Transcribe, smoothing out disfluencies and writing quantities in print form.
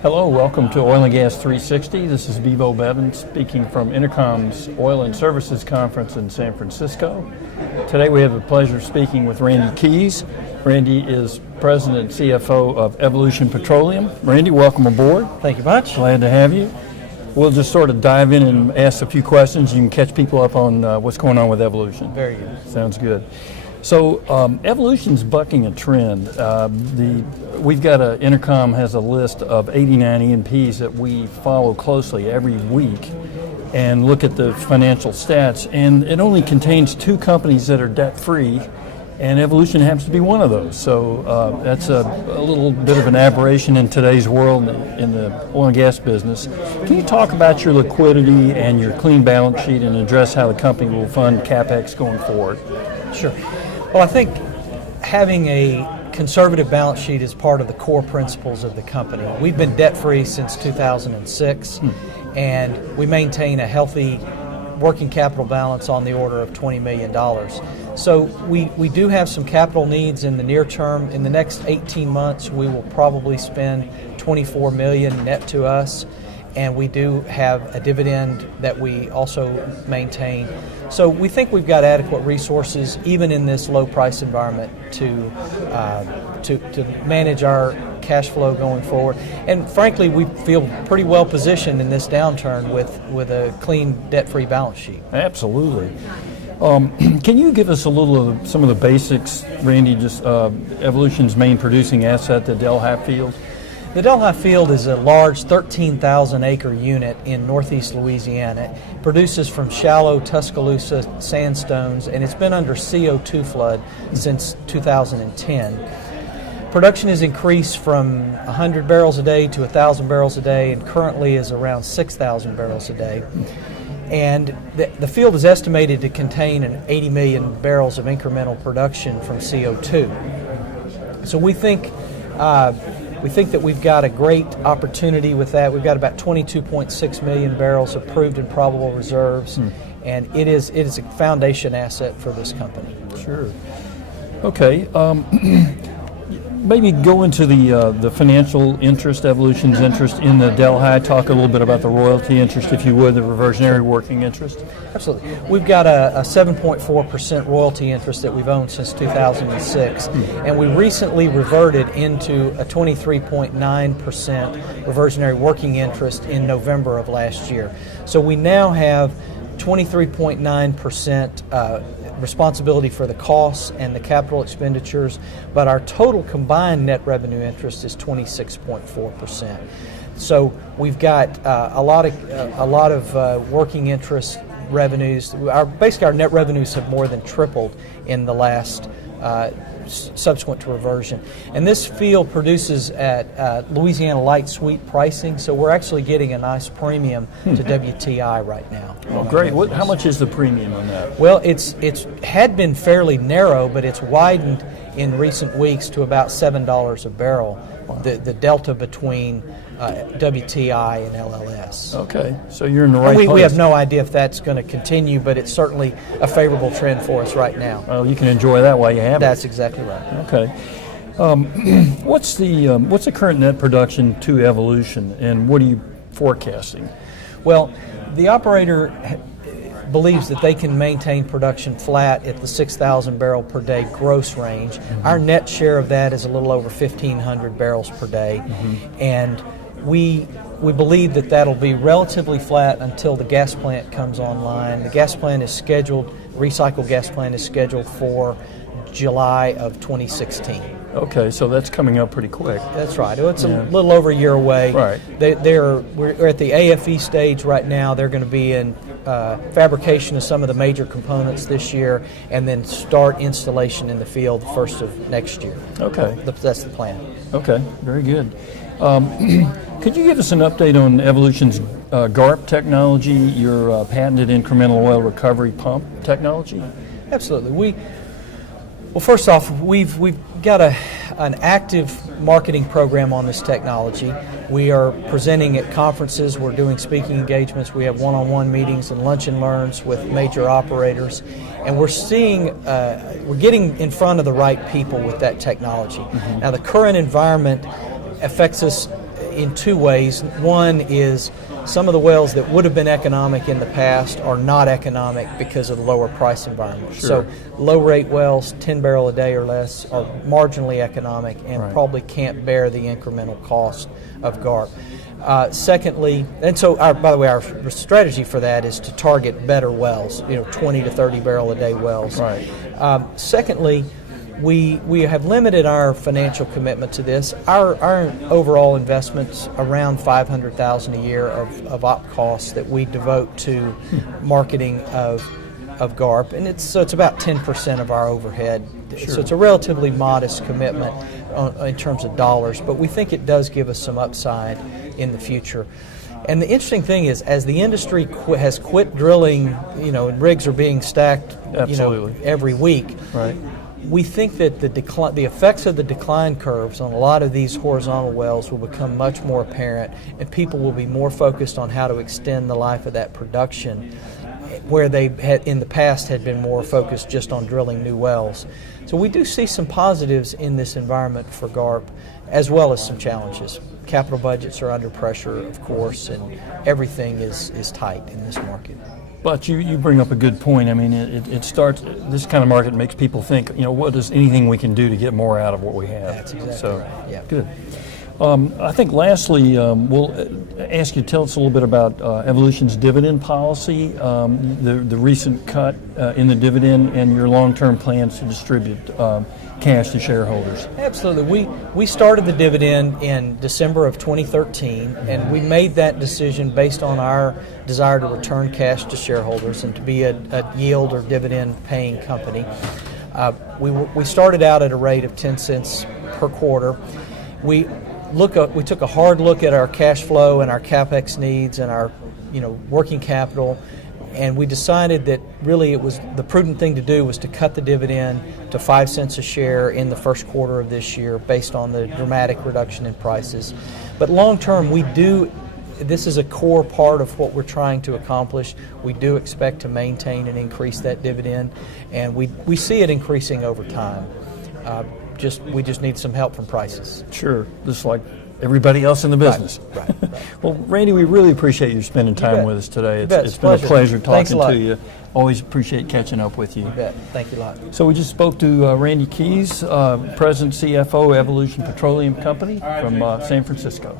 Hello, welcome to Oil and Gas 360. This is Bevo Bevan speaking from EnerCom's Oil and Services Conference in San Francisco. Today we have the pleasure of speaking with Randy Keys. Randy is President and CFO of Evolution Petroleum. Randy, welcome aboard. Thank you much. Glad to have you. We'll just sort of dive in and ask a few questions. You can catch people up on what's going on with Evolution. Very good. Sounds good. So Evolution's bucking a trend. We've got EnerCom has a list of 89 E&Ps that we follow closely every week and look at the financial stats, and it only contains 2 companies that are debt-free, and Evolution happens to be one of those. So that's a little bit of an aberration in today's world in the oil and gas business. Can you talk about your liquidity and your clean balance sheet and address how the company will fund CapEx going forward? Sure. Well, I think having a conservative balance sheet is part of the core principles of the company. We've been debt-free since 2006, and we maintain a healthy working capital balance on the order of $20 million. So we do have some capital needs in the near term. In the next 18 months, we will probably spend $24 million net to us, and we do have a dividend that we also maintain. So we think we've got adequate resources, even in this low price environment, to manage our cash flow going forward. And frankly, we feel pretty well positioned in this downturn with a clean, debt-free balance sheet. Absolutely. Can you give us a little of some of the basics, Randy, just Evolution's main producing asset, the Delhi Field? The Delhi Field is a large 13,000-acre unit in northeast Louisiana. It produces from shallow Tuscaloosa sandstones, and it's been under CO2 flood since 2010. Production has increased from 100 barrels a day to 1,000 barrels a day, and currently is around 6,000 barrels a day. And the field is estimated to contain 80 million barrels of incremental production from CO2. So we think that we've got a great opportunity with that. We've got about 22.6 million barrels of proved and probable reserves, and it is a foundation asset for this company. Sure. Okay. Maybe go into the financial interest, Evolution's interest in the Delhi. Talk a little bit about the royalty interest, if you would, the reversionary working interest. Absolutely. We've got a 7.4% royalty interest that we've owned since 2006, and we recently reverted into a 23.9% reversionary working interest in November of last year. So we now have 23.9% responsibility for the costs and the capital expenditures, but our total combined net revenue interest is 26.4%. So we've got a lot of working interest revenues. Basically, our net revenues have more than tripled in the last subsequent to reversion. And this field produces at Louisiana light sweet pricing, so we're actually getting a nice premium to WTI right now. Oh, great. How much is the premium on that? Well, it's had been fairly narrow, but it's widened in recent weeks to about $7 a barrel, wow. The delta between WTI and LLS. Okay, so you're in the right place. We have no idea if that's going to continue, but it's certainly a favorable trend for us right now. Well, you can enjoy that while you have it. That's exactly right. Okay. What's the current net production to Evolution, and what are you forecasting? Well, the operator believes that they can maintain production flat at the 6,000 barrel per day gross range. Our net share of that is a little over 1,500 barrels per day, and we believe that that'll be relatively flat until the gas plant comes online. The gas plant is scheduled, recycled gas plant is scheduled for July of 2016. Okay, so that's coming up pretty quick. That's right. It's a little over a year away. Right. We're at the AFE stage right now. They're going to be in fabrication of some of the major components this year, and then start installation in the field the first of next year. Okay. That's the plan. Okay, very good. Could you give us an update on Evolution's GARP technology, your patented incremental oil recovery pump technology? Absolutely. Well, first off, we've got an active marketing program on this technology. We are presenting at conferences. We're doing speaking engagements. We have one-on-one meetings and lunch and learns with major operators, and we're getting in front of the right people with that technology. Mm-hmm. Now, the current environment affects us in two ways. One is some of the wells that would have been economic in the past are not economic because of the lower price environment. Sure. So low rate wells, 10 barrel a day or less, are marginally economic and right. probably can't bear the incremental cost of GARP. Secondly, and so by the way, our strategy for that is to target better wells, 20 to 30 barrel a day wells. Right. Secondly, we have limited our financial commitment to this. Our overall investment's around $500,000 a year of op costs that we devote to marketing of GARP, and it's about 10% of our overhead. Sure. So it's a relatively modest commitment in terms of dollars, but we think it does give us some upside in the future. And the interesting thing is, as the industry has quit drilling, and rigs are being stacked, Absolutely. Every week. Right. We think that the effects of the decline curves on a lot of these horizontal wells will become much more apparent, and people will be more focused on how to extend the life of that production, where they had in the past had been more focused just on drilling new wells. So we do see some positives in this environment for GARP, as well as some challenges. Capital budgets are under pressure, of course, and everything is tight in this market. But you bring up a good point. I mean, it starts, this kind of market makes people think, what is anything we can do to get more out of what we have? That's exactly right. Yeah. Good. I think lastly, we'll ask you to tell us a little bit about Evolution's dividend policy, the recent cut in the dividend, and your long-term plans to distribute cash to shareholders. Absolutely. We started the dividend in December of 2013, and we made that decision based on our desire to return cash to shareholders and to be a yield or dividend paying company. We started out at a rate of 10 cents per quarter. We took a hard look at our cash flow and our CapEx needs and our working capital, and we decided that really it was the prudent thing to do was to cut the dividend to 5 cents a share in the first quarter of this year based on the dramatic reduction in prices. But long term, this is a core part of what we're trying to accomplish. We do expect to maintain and increase that dividend, and we see it increasing over time. We just need some help from prices. Sure, just like everybody else in the business. Right. Well, Randy, we really appreciate you spending time with us today. It's been a pleasure Thanks talking a lot. to you. Always appreciate catching up with you. You bet. Thank you a lot. So we just spoke to Randy Keys, President CFO Evolution Petroleum Company from San Francisco.